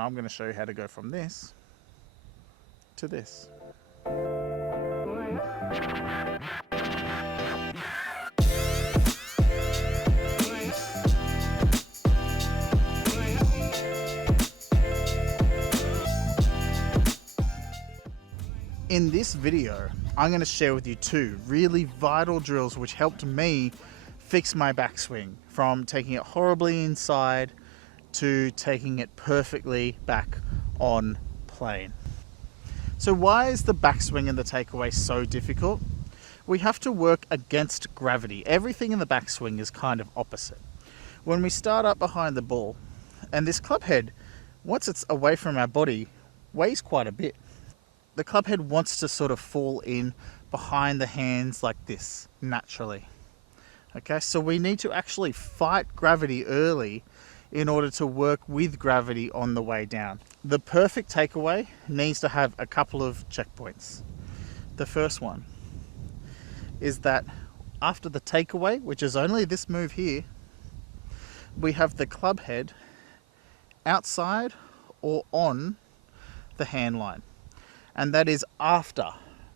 I'm going to show you how to go from this to this. In this video, I'm going to share with you two really vital drills which helped me fix my backswing from taking it horribly inside to taking it perfectly back on plane. So why is the backswing and the takeaway so difficult? We have to work against gravity. Everything in the backswing is kind of opposite. When we start up behind the ball, and this club head, once it's away from our body, weighs quite a bit. The club head wants to sort of fall in behind the hands like this, naturally. Okay, so we need to actually fight gravity early in order to work with gravity on the way down. The perfect takeaway needs to have a couple of checkpoints. The first one is that after the takeaway, which is only this move here, we have the club head outside or on the hand line. And that is after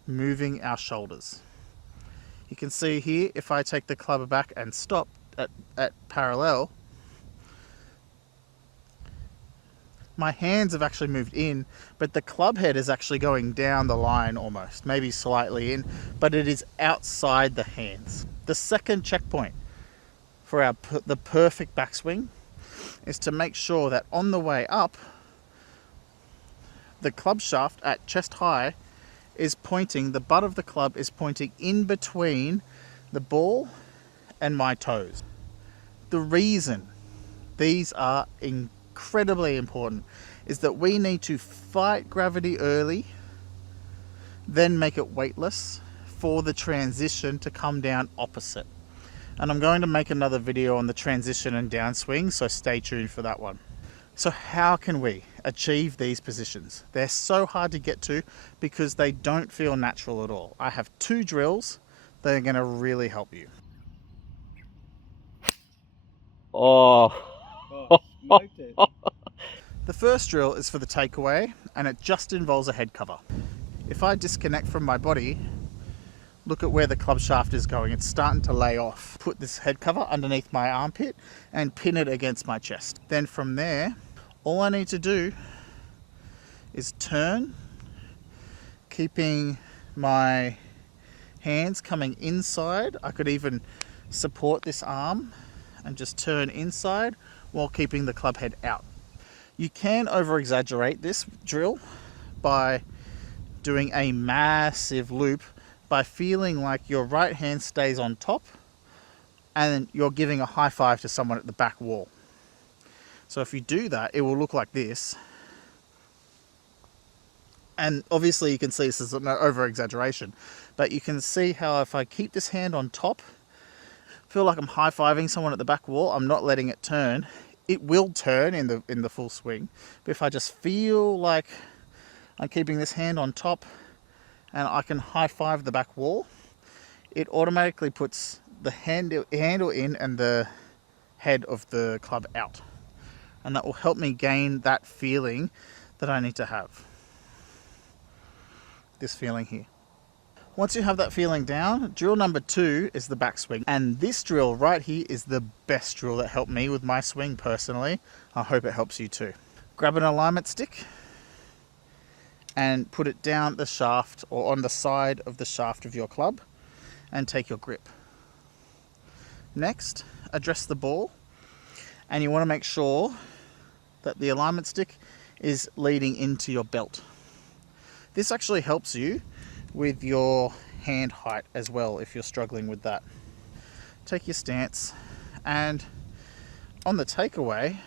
moving our shoulders. You can see here, if I take the club back and stop at parallel, my hands have actually moved in, but the club head is actually going down the line almost, maybe slightly in, but it is outside the hands. The second checkpoint for the perfect backswing is to make sure that on the way up, the club shaft at chest high is pointing, the butt of the club is pointing in between the ball and my toes. The reason these are incredibly important is that we need to fight gravity early, then make it weightless for the transition to come down opposite. And I'm going to make another video on the transition and downswing, so stay tuned for that one. So how can we achieve these positions? They're so hard to get to because they don't feel natural at all. I have two drills that are going to really help you. Oh, Smoked it. The first drill is for the takeaway, and it just involves a head cover. If I disconnect from my body, look at where the club shaft is going. It's starting to lay off. Put this head cover underneath my armpit and pin it against my chest. Then from there, all I need to do is turn, keeping my hands coming inside. I could even support this arm and just turn inside while keeping the club head out. You can over exaggerate this drill by doing a massive loop by feeling like your right hand stays on top and you're giving a high five to someone at the back wall. So if you do that, it will look like this. And obviously you can see this is no over exaggeration, but you can see how if I keep this hand on top, feel like I'm high-fiving someone at the back wall, I'm not letting it turn. It will turn in the full swing, but if I just feel like I'm keeping this hand on top and I can high-five the back wall, it automatically puts the handle in and the head of the club out. And that will help me gain that feeling that I need to have. This feeling here. Once you have that feeling down, drill number 2 is the backswing. And this drill right here is the best drill that helped me with my swing personally. I hope it helps you too. Grab an alignment stick and put it down the shaft or on the side of the shaft of your club and take your grip. Next, address the ball, and you want to make sure that the alignment stick is leading into your belt. This actually helps you with your hand height as well if you're struggling with that. Take your stance, and on the takeaway,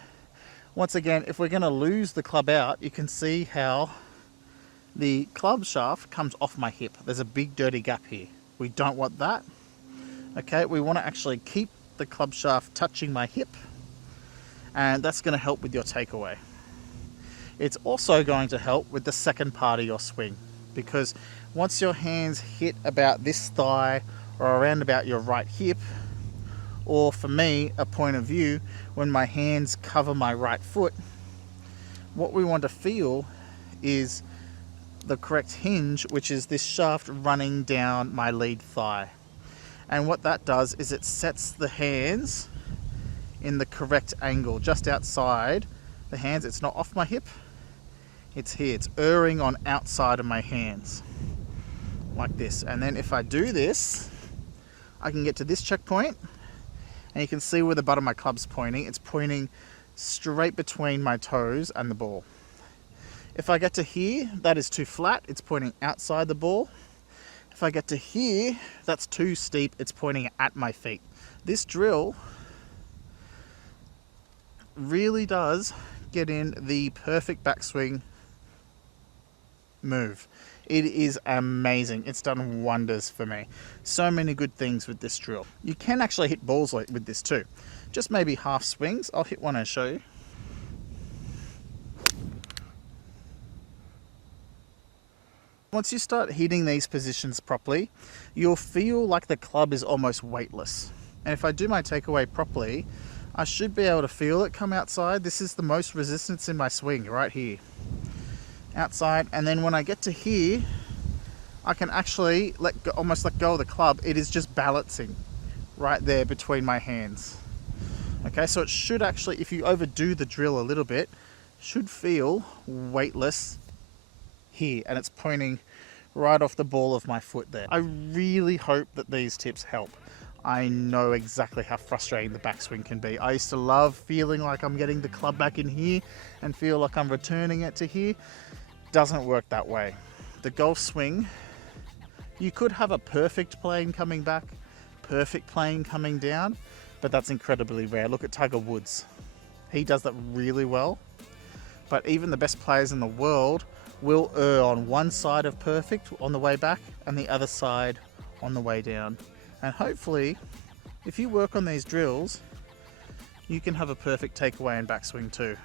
once again, if we're going to lose the club out, you can see how the club shaft comes off my hip. There's a big dirty gap here. We don't want that. Okay, we want to actually keep the club shaft touching my hip, and that's going to help with your takeaway. It's also going to help with the second part of your swing, because once your hands hit about this thigh or around about your right hip, or for me, a point of view, when my hands cover my right foot, What we want to feel is the correct hinge, which is this shaft running down my lead thigh. And what that does is it sets the hands in the correct angle, just outside the hands. It's not off my hip, it's here. It's erring on outside of my hands, like this. And then if I do this, I can get to this checkpoint, and you can see where the butt of my club's pointing. It's pointing straight between my toes and the ball. If I get to here, that is too flat. It's pointing outside the ball. If I get to here, that's too steep. It's pointing at my feet. This drill really does get in the perfect backswing move. It is amazing. It's done wonders for me. So many good things with this drill. You can actually hit balls with this too. Just maybe half swings. I'll hit one and show you. Once you start hitting these positions properly, you'll feel like the club is almost weightless. And if I do my takeaway properly, I should be able to feel it come outside. This is the most resistance in my swing, right here. Outside, and then when I get to here, I can actually almost let go of the club. It is just balancing right there between my hands. Okay, so it should actually, if you overdo the drill a little bit, should feel weightless here, and it's pointing right off the ball of my foot there. I really hope that these tips help. I know exactly how frustrating the backswing can be. I used to love feeling like I'm getting the club back in here and feel like I'm returning it to here. Doesn't work that way. The golf swing, you could have a perfect plane coming back, perfect plane coming down, but that's incredibly rare. Look at Tiger Woods. He does that really well, but even the best players in the world will err on one side of perfect on the way back and the other side on the way down. And hopefully, if you work on these drills, you can have a perfect takeaway and backswing too.